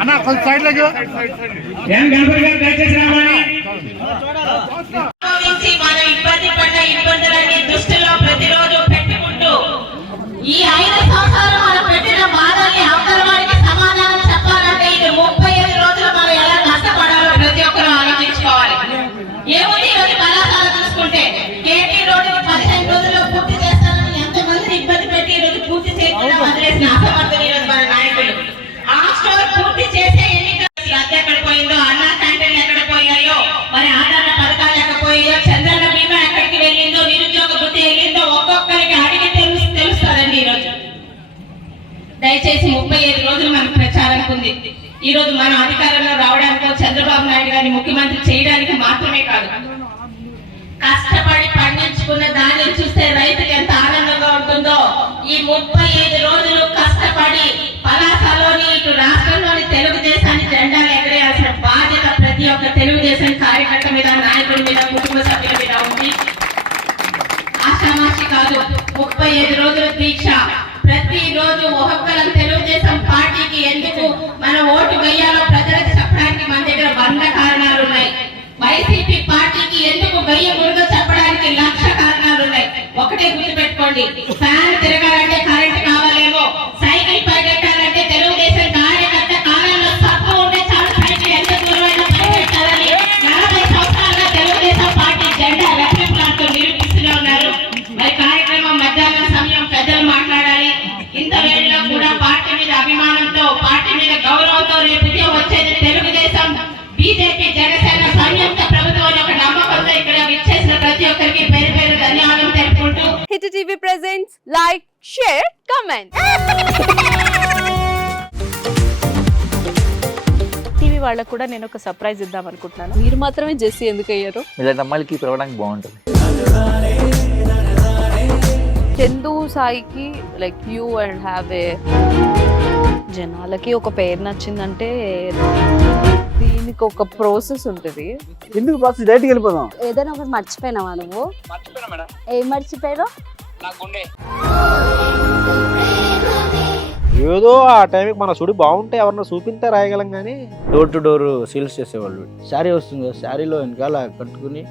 అన్న కొంచెం సైడ్ లో మనం ఇబ్బంది పడ్డ ఇబ్బందులన్నీ దృష్టిలో ప్రతిరోజు పెట్టుకుంటూ ఈ 5 సంవత్సరాలు మనం పెట్టిన బాధల్ని అవతల వారికి సమాధానం చెప్పాలంటే ఇది 35 రోజులు మనం ఎలా కష్టపడాలో ప్రతి ఒక్కరూ ఆలోచించుకోవాలి. ఏముంది ఈరోజు కళాశాల చూసుకుంటే కేటీ రోడ్డుని 15 రోజుల్లో పూర్తి చేస్తానని ఎంతమందిని ఇబ్బంది పెట్టి ఈరోజు పూర్తి చేయకుండా వదిలేసిన అసమర్థులు ఈరోజు మన నాయకులు. ఆ స్టోర్ పూర్తి చేసే ఎన్నికలు రద్దు ఎక్కడ పోయిందో, అన్నా క్యాంటీన్లు ఎక్కడ పోయాయో, మరి ఆధార పథకాలు ఎక్కడ పోయాయో, చంద్రన్న బీమా ఎక్కడికి వెళ్ళిందో, నిరుద్యోగ వృత్తి వెళ్ళిందో ఒక్కొక్కరికి అడిగి తెలుస్తుందండి. ఈరోజు దయచేసి 35 రోజులు మనకు ప్రచారానికి ఉంది. ఈ రోజు మనం అధికారంలో రావడానికో చంద్రబాబు నాయుడు గారిని ముఖ్యమంత్రి చేయడానికి మాత్రమే కాదు, కష్టపడి పండించుకున్న దానిని చూస్తే రైతుకి ఎంత ఆనందంగా ఉంటుందో ఈ 35 రోజులు కష్టపడి పలాసలోని ఇటు రాష్ట్రంలోని తెలుగుదేశాన్ని జెండాలు ఎగరేయాల్సిన బాధ్యత ప్రతి ఒక్క తెలుగుదేశం కార్యకర్త మీద, నాయకుడి మీద, కుటుంబ సభ్యుల మీద ఉంది. ఆషామాషి కాదు. 35 రోజుల దీక్ష. ప్రతి రోజు ఒక్కొక్కరం తెలుగుదేశం పార్టీకి ఎందుకు మన ఓటు వేయాలో ప్రజలకు చెప్పడానికి మన దగ్గర 100 కారణాలు ఉన్నాయి. వైసీపీ పార్టీకి ఎందుకు వేయకూడదో చెప్పడానికి 1,00,000 కారణాలు ఉన్నాయి. ఒకటే గుర్తుపెట్టుకోండి, ఫ్యాన్ తిరగాలంటే కరెంట్ కావాలేమో, సైకిల్ పరిగెట్టాలంటే తెలుగుదేశం కార్యకర్త కాలంలో సత్తు ఉంటే చాలు సైకిల్ ఎంత దూరమైనా పరిగెట్టాలని 40 సంవత్సరాలుగా తెలుగుదేశం పార్టీ జెండా రెప్లిప్లాంతో నిరూపిస్తూనే ఉన్నారు. మరి కార్యక్రమం మధ్యాహ్నం సమయం పెద్దలు మాట్లాడాలి. ఇంత వేళలో కూడా పార్టీ మీద అభిమానంతో, పార్టీ మీద గౌరవంతో రేపు వచ్చేది తెలుగుదేశం, బీజేపీ, జనసేన సంయుక్త ప్రభుత్వం ఒక నమ్మకంతో ఇక్కడ విచ్చేసిన ప్రతి ఒక్కరికి పేరు పేరు ధన్యవాదాలు తెలుపుకుంటూ hit TV presents like, share, comment. TV వాళ్ళకు కూడా నేను ఒక సర్ప్రైజ్ ఇద్దాం అనుకుంటున్నాను. మీరు మాత్రమే జెస్సీ ఎందుకు అయ్యారు? ఇలాంటి అమ్మాయిలకి పిలవడానికి బాగుంటుంది. చందు సాయికి like you and have a జనాలకి ఒక పేరు నచ్చిందంటే దీనికి ఒక ప్రాసెస్ ఉంటుంది. ఎందుకు ప్రాసెస్ డైరెక్ట్గా వెళ్ళిపోదాం. ఏదైనా ఒకటి మర్చిపోయినావా నువ్వు? ఏం మర్చిపోయావు? ఏదో ఆ టైంకి మన సుడి బాగుంటే ఎవరన్నా చూపిస్తే రాయగలం కానీ డోర్ టు డోర్ సేల్స్ చేసేవాళ్ళు. శారీ వస్తుంది, శారీలో వెనకాల కట్టుకుని